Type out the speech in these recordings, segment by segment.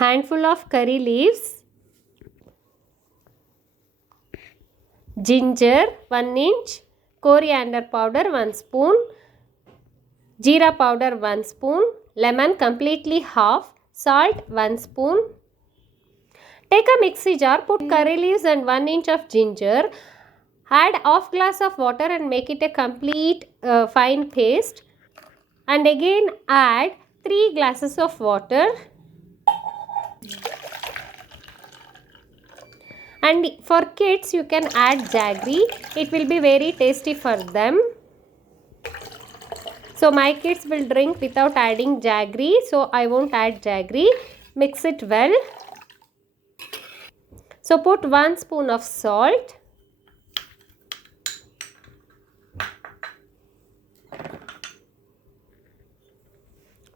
handful of curry leaves, ginger 1 inch, coriander powder 1 spoon, jeera powder 1 spoon, lemon completely half, salt 1 spoon. Take a mixie jar, put curry leaves and 1 inch of ginger. Add half glass of water and make it a complete fine paste. And again add 3 glasses of water. And for kids you can add jaggery. It will be very tasty for them. So my kids will drink without adding jaggery, so I won't add jaggery. Mix it well. So put 1 spoon of salt.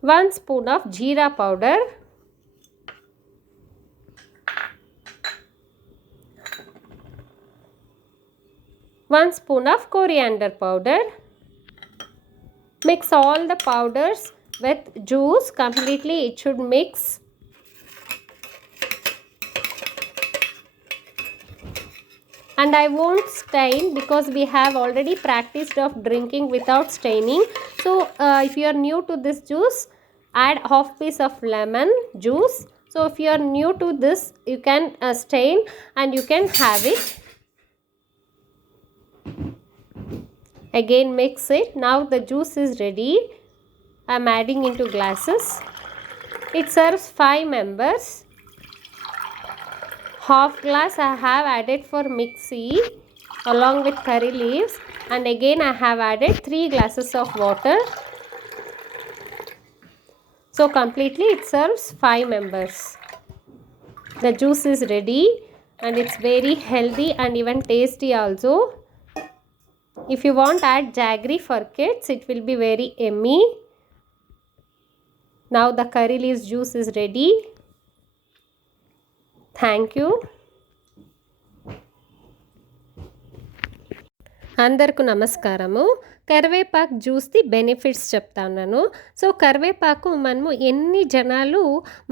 One spoon of jeera powder. One spoon of coriander powder. Mix all the powders with juice completely. It should mix. And I won't stain because we have already practiced of drinking without staining. So if you are new to this juice, add half piece of lemon juice. So if you are new to this, you can stain and you can have it. Again mix it. Now the juice is ready. I am adding into glasses. It serves 5 members. Half glass I have added for mixie along with curry leaves, and again I have added 3 glasses of water. So completely it serves 5 members. The juice is ready and it's very healthy and even tasty also. If you want add jaggery for kids, it will be very yummy. Now the curry leaves juice is ready. Thank you. అందరికీ నమస్కారము. కరివేపాకు జ్యూస్ది benefits చెప్తాను. So కరివేపాకు మనము ఎన్ని జనాలు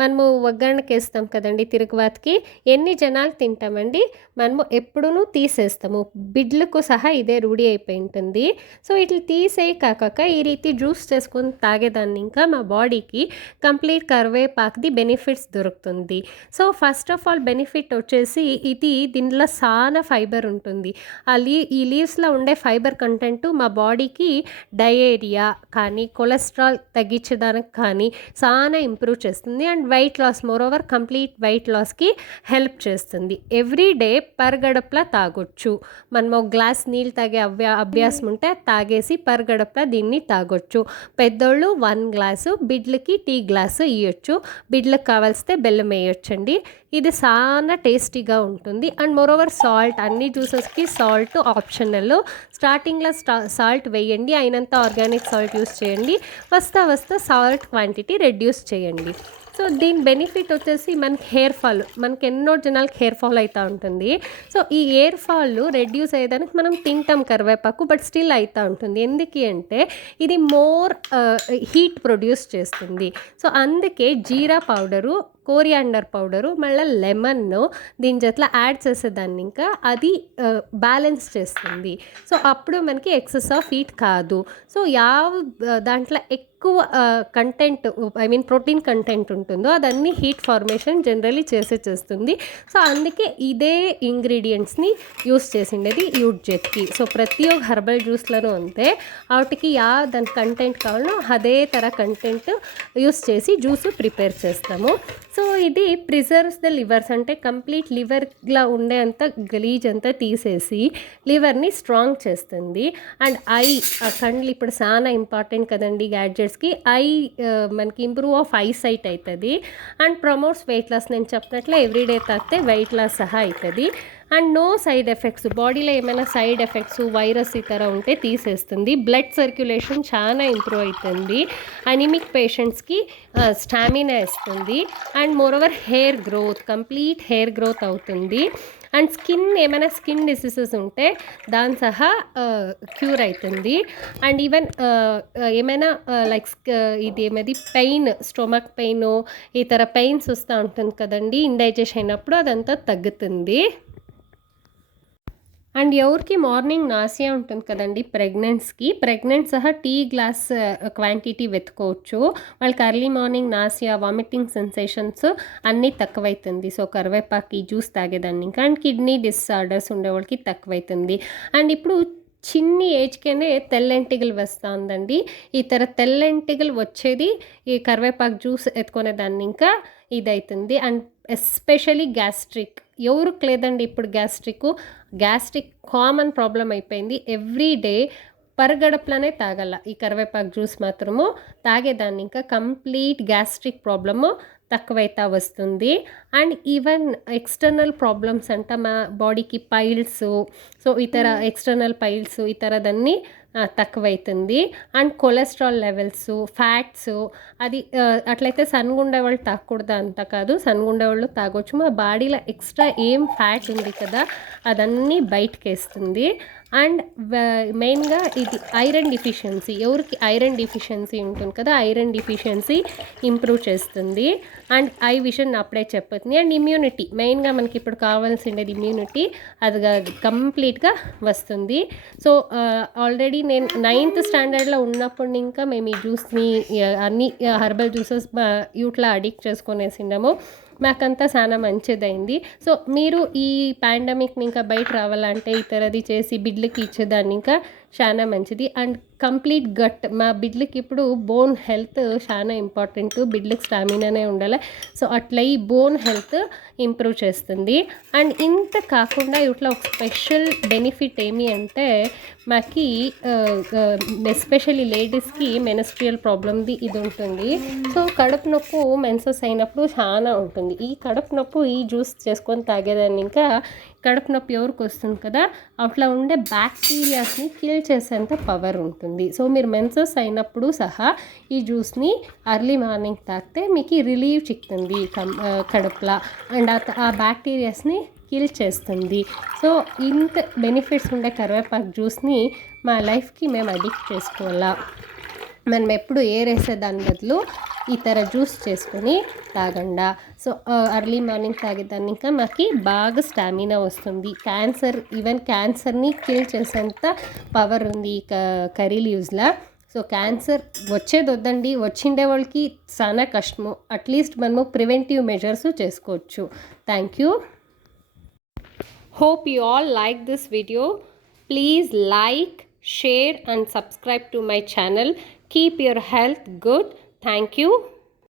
మనము ఒగ్గరణకి వేస్తాం కదండి, తిరుగుబాతుకి ఎన్ని జనాలు తింటామండి, మనము ఎప్పుడూ తీసేస్తాము. బిడ్లకు సహా ఇదే రూఢి అయిపోయి ఉంటుంది. సో ఇట్లా తీసేయి కాక ఈ రీతి జ్యూస్ చేసుకొని తాగేదాన్ని ఇంకా మా బాడీకి కంప్లీట్ కరివేపాకుది బెనిఫిట్స్ దొరుకుతుంది. So first of all benefit వచ్చేసి ఇది దీనిలో చాలా ఫైబర్ ఉంటుంది. ఈ లీవ్స్లో ఉండే ఫైబర్ కంటెంట్ మా బాడీకి డయేరియా కానీ కొలెస్ట్రాల్ తగ్గించడానికి కానీ చాలా ఇంప్రూవ్ చేస్తుంది. And weight loss, moreover complete weight లాస్కి హెల్ప్ చేస్తుంది. ఎవ్రీ డే పరగడపలా తాగొచ్చు. మనం ఒక గ్లాస్ నీళ్ళు తాగే అభ్యాసం ఉంటే తాగేసి పరగడపలా దీన్ని తాగొచ్చు. పెద్దోళ్ళు 1 గ్లాసు, బిడ్లకి టీ గ్లాసు ఇవ్వచ్చు. బిడ్లకు కావాల్సితే బెల్లం వేయొచ్చండి. ఇది చాలా టేస్టీగా ఉంటుంది. అండ్ మోరోవర్ సాల్ట్, అన్ని జ్యూసెస్కి సాల్ట్ ఆప్షనల్. స్టార్టింగ్లో సాల్ట్ వేయండి, అయినంత ఆర్గానిక్ సాల్ట్ యూస్ చేయండి. వస్తా సాల్ట్ క్వాంటిటీ రెడ్యూస్ చేయండి. సో దీని బెనిఫిట్ వచ్చేసి మనకి హెయిర్ ఫాల్, మనకి ఎన్నో జనాలకి హెయిర్ ఫాల్ అవుతూ ఉంటుంది. సో ఈ హెయిర్ ఫాల్ రెడ్యూస్ అయ్యేదానికి మనం తింటాం కరివేపాకు, బట్ స్టిల్ అవుతూ ఉంటుంది. ఎందుకు అంటే ఇది మోర్ హీట్ ప్రొడ్యూస్ చేస్తుంది. సో అందుకే జీరా పౌడరు, కోరియాండర్ పౌడరు, మళ్ళీ లెమన్ దీని జట్లా యాడ్ చేసేదాన్ని ఇంకా అది బ్యాలెన్స్ చేస్తుంది. సో అప్పుడు మనకి ఎక్సెస్ ఆఫ్ హీట్ కాదు. సో దాంట్లో ఎక్కువ content, I mean protein content ఉంటుందో అదన్నీ హీట్ ఫార్మేషన్ జనరలీ చేస్తుంది. సో అందుకే ఇదే ఇంగ్రీడియంట్స్ని యూస్ చేసిండేది యూడ్జెట్కి. సో ప్రతి ఒక్క హెర్బల్ జ్యూస్లను అంతే, వాటికి దాని కంటెంట్ కావాలో అదే కంటెంట్ యూస్ చేసి జ్యూస్ ప్రిపేర్ చేస్తాము. సో ఇది ప్రిజర్వ్స్ ద లివర్స్, అంటే కంప్లీట్ లివర్లా ఉండే అంత గలీజ్ అంతా తీసేసి లివర్ని స్ట్రాంగ్ చేస్తుంది. అండ్ కళ్ళు ఇప్పుడు చాలా ఇంపార్టెంట్ కదండి గ్యాడ్జెట్స్కి. మనకి ఇంప్రూవ్ ఆఫ్ ఐ సైట్ అవుతుంది. And promotes weight loss. నేను చెప్పినట్లే ఎవ్రీడే తాగితే వెయిట్ లాస్ సహా అవుతుంది. అండ్ నో సైడ్ ఎఫెక్ట్స్, బాడీలో ఏమైనా సైడ్ ఎఫెక్ట్స్ వైరస్ ఇతర ఉంటే తీసేస్తుంది. బ్లడ్ సర్క్యులేషన్ చాలా ఇంప్రూవ్ అవుతుంది. అనిమిక్ పేషెంట్స్కి స్టామినా ఇస్తుంది. And moreover hair growth, complete hair growth అవుతుంది. అండ్ స్కిన్ ఏమైనా స్కిన్ డిసీజెస్ ఉంటే దాని సహా క్యూర్ అవుతుంది. అండ్ ఈవెన్ ఏమైనా లైక్ ఇది ఏమది పెయిన్, స్టొమక్ పెయిన్ ఇతర పెయిన్స్ వస్తూ ఉంటుంది కదండి ఇండైజెషన్ అయినప్పుడు, అదంతా తగ్గుతుంది. అండ్ ఎవరికి మార్నింగ్ నాసియా ఉంటుంది కదండి ప్రెగ్నెంట్ సహా టీ గ్లాస్ క్వాంటిటీ వెతుకోవచ్చు. వాళ్ళకి early morning nausea, vomiting sensations అన్నీ తక్కువైతుంది. సో కరివేపాకు జ్యూస్ తాగేదాన్ని ఇంకా. అండ్ కిడ్నీ డిసార్డర్స్ ఉండే వాళ్ళకి తక్కువైతుంది. అండ్ ఇప్పుడు చిన్ని ఏజ్కేనే తెల్లెంటికలు వస్తూ ఉందండి. తెల్లెంటికలు వచ్చేది ఈ కరివేపాకు జ్యూస్ ఎత్తుకునేదాన్ని ఇంకా ఇదవుతుంది. అండ్ ఎస్పెషలీ గ్యాస్ట్రిక్, ఎవరికి లేదండి ఇప్పుడు గ్యాస్ట్రిక్ కామన్ ప్రాబ్లం అయిపోయింది. ఎవ్రీ డే పరగడపులోనే తాగల ఈ కరివేపాకు జ్యూస్ మాత్రము తాగేదాన్ని ఇంకా కంప్లీట్ గ్యాస్ట్రిక్ ప్రాబ్లము తక్కువైతా వస్తుంది. అండ్ ఈవెన్ ఎక్స్టర్నల్ ప్రాబ్లమ్స్ అంట మా బాడీకి పైల్స్, సో ఇతర ఎక్స్టర్నల్ పైల్స్ ఇతరదన్నీ తక్కువైతుంది. అండ్ కొలెస్ట్రాల్ లెవెల్స్, ఫ్యాట్స్ అది అట్లయితే సన్నగుండే వాళ్ళు తాగకూడదు అంత కాదు, సన్నగుండే వాళ్ళు తాగొచ్చు. మా బాడీలో ఎక్స్ట్రా ఏం ఫ్యాట్ ఉంది కదా అదన్నీ బయటకు వేస్తుంది. అండ్ మెయిన్గా ఇది ఐరన్ డిఫిషియన్సీ, ఎవరికి ఐరన్ డిఫిషియన్సీ ఉంటుంది కదా ఐరన్ డిఫిషియన్సీ ఇంప్రూవ్ చేస్తుంది. అండ్ ఐ విజన్ అప్పుడే చెప్తుంది. అండ్ ఇమ్యూనిటీ, మెయిన్గా మనకి ఇప్పుడు కావాల్సిండేది ఇమ్యూనిటీ, అది కంప్లీట్గా వస్తుంది. సో ఆల్రెడీ నేను 9th స్టాండర్డ్లో ఉన్నప్పుడు ఇంకా మేము ఈ జ్యూస్ని అన్ని హెర్బల్ జ్యూసెస్ యూట్లా అడిక్ట్ చేసుకునేసిండాము. మాకంతా చాలా మంచిదైంది. సో మీరు ఈ పాండమిక్ని ఇంకా బయట రావాలంటే ఇతరది చేసి బిడ్లకి ఇచ్చేదాన్ని ఇంకా చాలా మంచిది. అండ్ కంప్లీట్ గట్, మా బిడ్లకి ఇప్పుడు బోన్ హెల్త్ చాలా ఇంపార్టెంట్, బిడ్లకి స్టామినానే ఉండాలి. సో అట్లా ఈ బోన్ హెల్త్ ఇంప్రూవ్ చేస్తుంది. అండ్ ఇంత కాకుండా ఇట్లా ఒక స్పెషల్ బెనిఫిట్ ఏమి అంటే మాకి ఎస్పెషల్లీ లేడీస్కి మెనస్ట్రియల్ ప్రాబ్లమ్ది ఇది ఉంటుంది. సో కడుపు నొప్పి మెన్సెస్ అయినప్పుడు చాలా ఉంటుంది. ఈ కడుపు నొప్పి ఈ జ్యూస్ చేసుకొని తాగేదాన్ని ఇంకా కడుపు నొప్పి ఎవరికి వస్తుంది కదా అట్లా ఉండే బ్యాక్టీరియాస్ని కిల్ చేసేంత పవర్ ఉంటుంది. సో మీరు మెన్సెస్ అయినప్పుడు సహా ఈ జ్యూస్ని ఎర్లీ మార్నింగ్ తాగితే మీకు రిలీవ్ చిక్కుతుంది కడుపులో. అండ్ ఆ బ్యాక్టీరియాస్ని కిల్ చేస్తుంది. సో ఇంత బెనిఫిట్స్ ఉండే కరివేపాకు జ్యూస్ని మా లైఫ్కి మేము అడిక్ట్ చేసుకోవాలా. మనం ఎప్పుడు ఏరేసే దాని బదులు ఇతర జ్యూస్ చేసుకొని తాగండా. సో ఎర్లీ మార్నింగ్ తాగేదాన్ని ఇంకా మాకు బాగా స్టామినా వస్తుంది. ఈవెన్ క్యాన్సర్ని కిల్ చేసేంత పవర్ ఉంది ఈ కర్రీ లీవ్స్లో. సో క్యాన్సర్ వచ్చేది వద్దండి, వచ్చిండే వాళ్ళకి చాలా కష్టము. అట్లీస్ట్ మనము ప్రివెంటివ్ మెజర్స్ చేసుకోవచ్చు. Thank you. Hope you all like this video. Please like, share and subscribe to my channel. Keep your health good. Thank you.